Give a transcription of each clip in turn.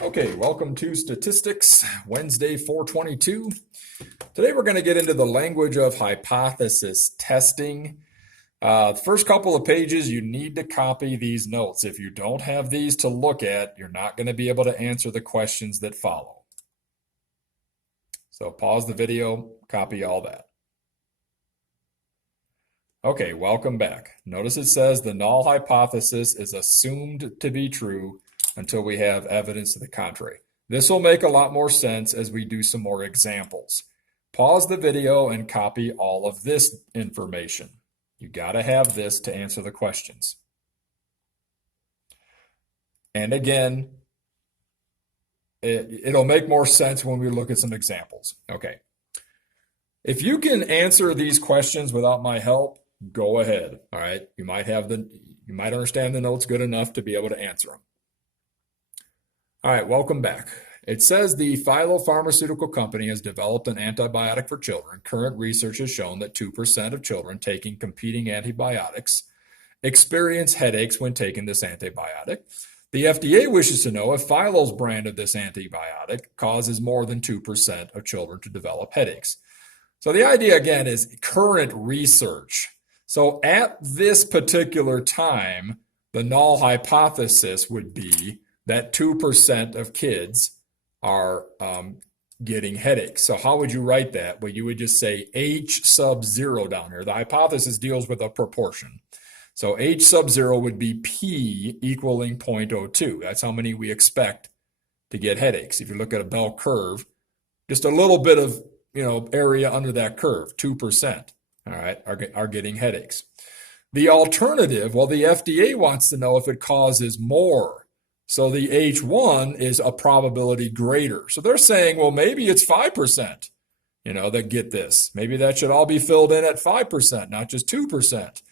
Okay, welcome to Statistics, Wednesday 422. Today we're going to get into the language of hypothesis testing. First couple of pages, you need to copy these notes. If you don't have these to look at, you're not going to be able to answer the questions that follow. So pause the video, copy all that. Okay, welcome back. Notice it says the null hypothesis is assumed to be true until we have evidence to the contrary. This will make a lot more sense as we do some more examples. Pause the video and copy all of this information. You got to have this to answer the questions. And again, it'll make more sense when we look at some examples. Okay. If you can answer these questions without my help, go ahead. All right. You might understand the notes good enough to be able to answer them. All right, welcome back. It says the Philo Pharmaceutical Company has developed an antibiotic for children. Current research has shown that 2% of children taking competing antibiotics experience headaches when taking this antibiotic. The FDA wishes to know if Philo's brand of this antibiotic causes more than 2% of children to develop headaches. So the idea again is current research. So at this particular time, the null hypothesis would be that 2% of kids are getting headaches. So how would you write that? Well, you would just say H sub 0 down here. The hypothesis deals with a proportion. So H sub 0 would be P equaling 0.02. That's how many we expect to get headaches. If you look at a bell curve, just a little bit of area under that curve, 2%, all right, are getting headaches. The alternative, well, the FDA wants to know if it causes more. So the H1 is a probability greater. So they're saying, well, maybe it's 5%, that get this. Maybe that should all be filled in at 5%, not just 2%.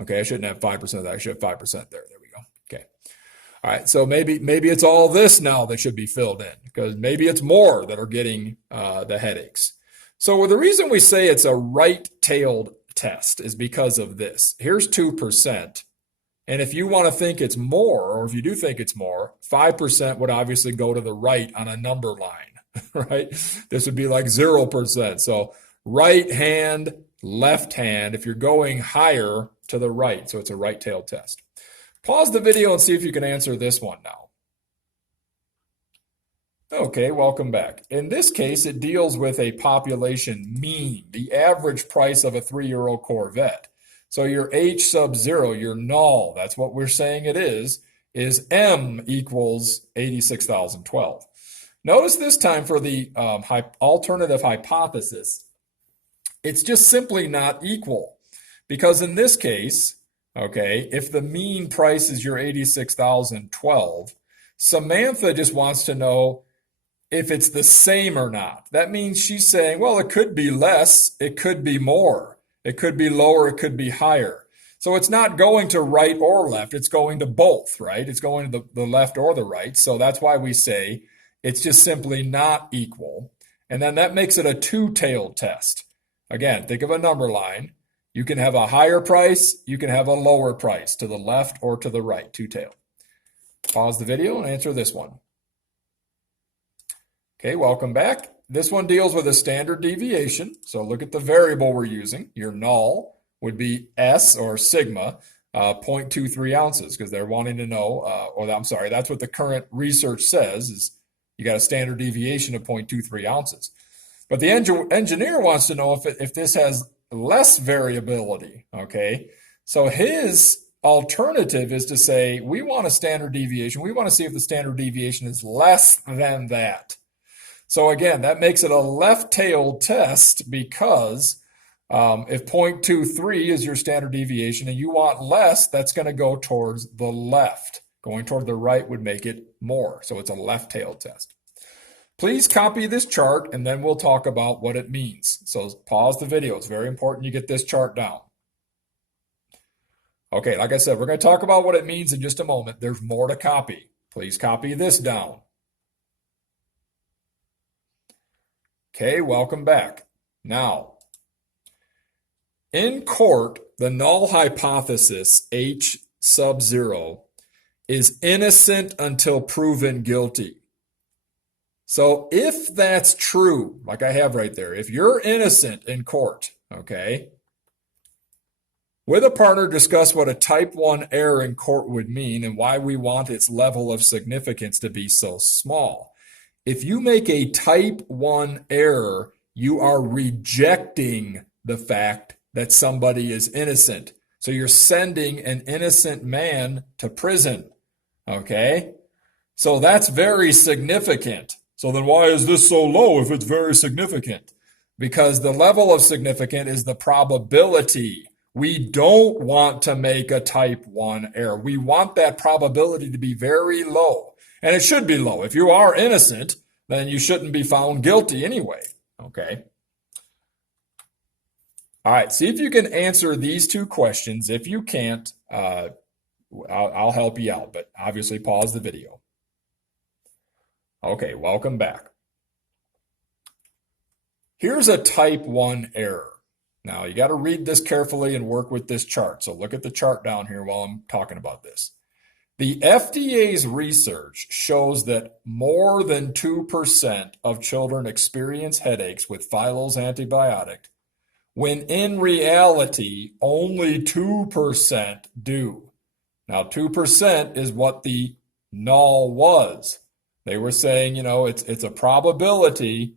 Okay, I shouldn't have 5% of that. I should have 5% there. There we go. Okay. All right, so maybe it's all this now that should be filled in, because maybe it's more that are getting the headaches. So the reason we say it's a right-tailed test is because of this. Here's 2%. And if you want to think it's more, or if you do think it's more, 5% would obviously go to the right on a number line, right? This would be like 0%. So right hand, left hand, if you're going higher to the right. So it's a right-tailed test. Pause the video and see if you can answer this one now. Okay, welcome back. In this case, it deals with a population mean, the average price of a 3-year-old Corvette. So your H sub 0, your null, that's what we're saying it is M equals 86,012. Notice this time for the alternative hypothesis, it's just simply not equal. Because in this case, okay, if the mean price is your 86,012, Samantha just wants to know if it's the same or not. That means she's saying, well, it could be less, it could be more. It could be lower, it could be higher. So it's not going to right or left, it's going to both, right? It's going to the left or the right. So that's why we say it's just simply not equal. And then that makes it a two-tailed test. Again, think of a number line. You can have a higher price, you can have a lower price to the left or to the right, two-tailed. Pause the video and answer this one. Okay, welcome back. This one deals with a standard deviation. So look at the variable we're using. Your null would be S or sigma, 0.23 ounces, because they're wanting to know, that's what the current research says, is you got a standard deviation of 0.23 ounces. But the engineer wants to know if this has less variability, okay? So his alternative is to say, we want a standard deviation. We want to see if the standard deviation is less than that. So again, that makes it a left-tailed test because if 0.23 is your standard deviation and you want less, that's going to go towards the left. Going toward the right would make it more. So it's a left-tailed test. Please copy this chart and then we'll talk about what it means. So pause the video. It's very important you get this chart down. Okay, like I said, we're going to talk about what it means in just a moment. There's more to copy. Please copy this down. Okay, welcome back. Now, in court, the null hypothesis, H sub 0, is innocent until proven guilty. So if that's true, like I have right there, if you're innocent in court, okay, with a partner, discuss what a type 1 error in court would mean and why we want its level of significance to be so small. If you make a type 1 error, you are rejecting the fact that somebody is innocent. So you're sending an innocent man to prison, okay? So that's very significant. So then why is this so low if it's very significant? Because the level of significant is the probability. We don't want to make a type 1 error. We want that probability to be very low. And it should be low. If you are innocent, then you shouldn't be found guilty anyway. Okay. All right. See if you can answer these two questions. If you can't, I'll help you out, but obviously pause the video. Okay, welcome back. Here's a type 1 error. Now, you got to read this carefully and work with this chart. So look at the chart down here while I'm talking about this. The FDA's research shows that more than 2% of children experience headaches with Phyllo's antibiotic, when in reality, only 2% do. Now, 2% is what the null was. They were saying, you know, it's a probability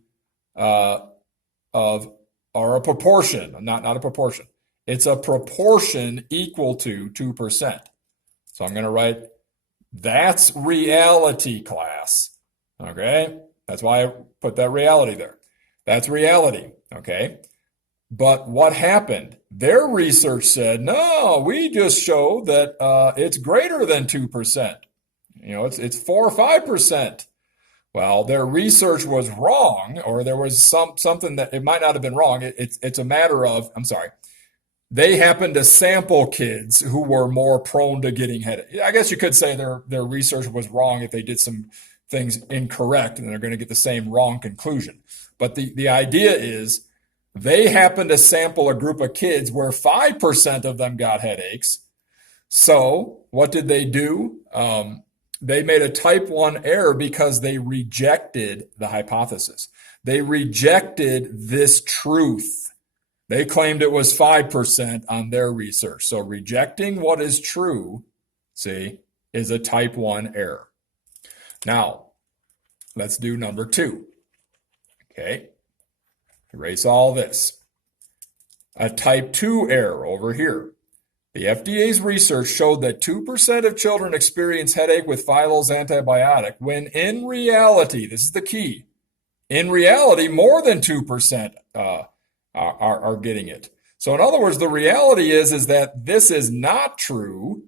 of, or a proportion, not a proportion. It's a proportion equal to 2%. So I'm going to write, that's reality, class. Okay? That's why I put that reality there. That's reality. Okay? But what happened? Their research said, no, we just show that it's greater than 2%. You know, it's 4 or 5%. Well, their research was wrong, or there was something that it might not have been wrong. It's a matter of, I'm sorry, they happened to sample kids who were more prone to getting headaches. I guess you could say their research was wrong if they did some things incorrect, and they're going to get the same wrong conclusion. But the idea is they happened to sample a group of kids where 5% of them got headaches. So what did they do? They made a type 1 error because they rejected the hypothesis. They rejected this truth. They claimed it was 5% on their research. So rejecting what is true, see, is a type 1 error. Now, let's do number 2. Okay. Erase all this. A type 2 error over here. The FDA's research showed that 2% of children experience headache with Phyllo's antibiotic, when in reality, this is the key, in reality, more than 2% are getting it. So in other words, the reality is that this is not true.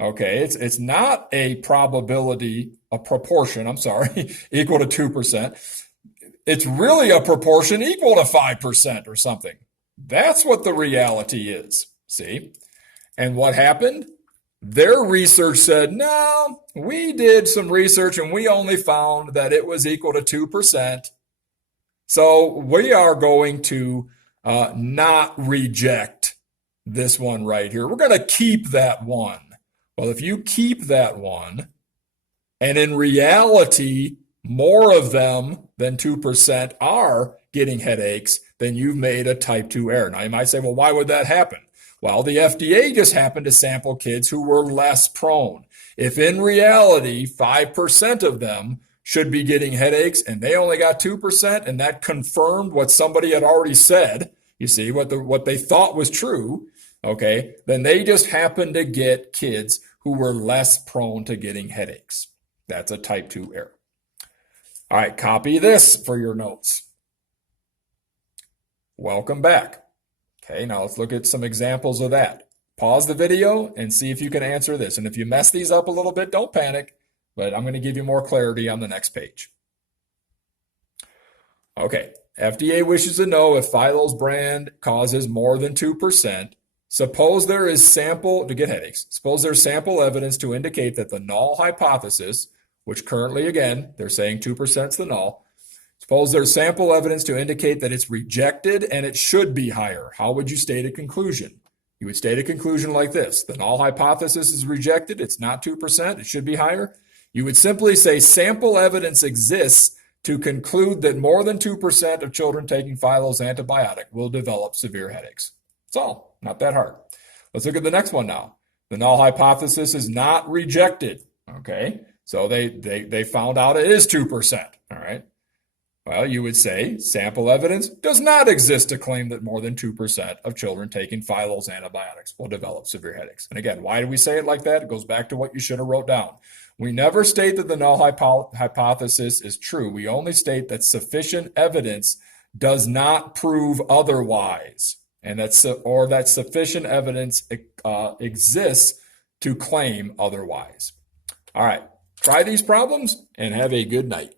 Okay, it's not a probability, a proportion, I'm sorry, equal to 2%. It's really a proportion equal to 5% or something. That's what the reality is, see? And what happened? Their research said, no, we did some research and we only found that it was equal to 2%. So we are going to not reject this one right here. We're going to keep that one. Well, if you keep that one, and in reality, more of them than 2% are getting headaches, then you've made a type 2 error. Now you might say, well, why would that happen? Well, the FDA just happened to sample kids who were less prone. If in reality, 5% of them should be getting headaches and they only got 2%, and that confirmed what somebody had already said, you see, what they thought was true, okay, then they just happened to get kids who were less prone to getting headaches. That's a type 2 error. All right, copy this for your notes. Welcome back. Okay, now let's look at some examples of that. Pause the video and see if you can answer this. And if you mess these up a little bit, don't panic, but I'm going to give you more clarity on the next page. Okay, FDA wishes to know if Phyllo's brand causes more than 2%. Suppose there is sample to get headaches. Suppose there's sample evidence to indicate that the null hypothesis, which currently, again, they're saying 2% is the null. Suppose there's sample evidence to indicate that it's rejected and it should be higher. How would you state a conclusion? You would state a conclusion like this. The null hypothesis is rejected. It's not 2%. It should be higher. You would simply say sample evidence exists to conclude that more than 2% of children taking Phylo's antibiotic will develop severe headaches. That's all. Not that hard. Let's look at the next one now. The null hypothesis is not rejected. Okay, so they found out it is 2%. All right. Well, you would say sample evidence does not exist to claim that more than 2% of children taking Phylo's antibiotics will develop severe headaches. And again, why do we say it like that? It goes back to what you should have wrote down. We never state that the null hypothesis is true. We only state that sufficient evidence does not prove otherwise, and that sufficient evidence exists to claim otherwise. All right, try these problems and have a good night.